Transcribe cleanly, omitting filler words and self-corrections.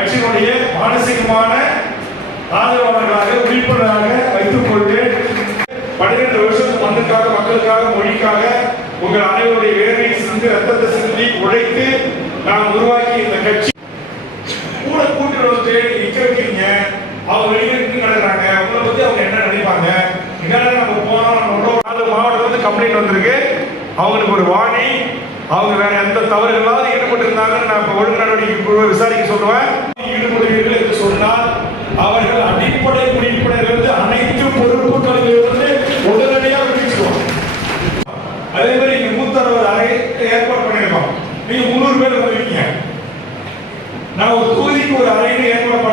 கட்சியினுடைய மானசீகமான ஆதரவாளர்களாக உறுப்பினராக வைத்துக் கொண்டு 12 வருஷம் மண்ணுக்காக மக்களுக்காக மொழிக்காக உங்கள் அனைவருடைய வேர்வை சிந்து ரத்தத்தை சிந்தி உழைத்து நாம் உருவாக்கி இந்த கட்சி கூட கூட்டு வந்து நிக்க வைக்கிறீங்க. அவங்க வெளியே நின்று நடக்கிறாங்க. உங்களை பத்தி அவங்க என்ன நினைப்பாங்க? இதனால நம்ம போனோம், நம்ம 4 மாவட்டம் வந்து கம்ப்ளைண்ட் வந்திருக்கு. அவங்களுக்கு ஒரு வாணி, அவங்க வேற எந்த தவறுகளாவது ஈடுபட்டு இருந்தாங்கன்னு நான் ஒழுங்கு நடவடிக்கை குழுவை விசாரிக்க சொல்லுவேன். ஈடுபடுவீர்கள் என்று சொன்னால் அவர்கள் அடிப்படை உறுப்பினர்கள் அனைத்து பொறுப்புகளிலிருந்து உடனடியாக விடுவிச்சுருவோம். அதே மாதிரி இங்க 160 அறை ஏற்பாடு பண்ணிருக்கோம். நீங்க 300 பேர் வந்துருக்கீங்க. நான் ஒரு தொகுதிக்கு ஒரு அறையை ஏற்பாடு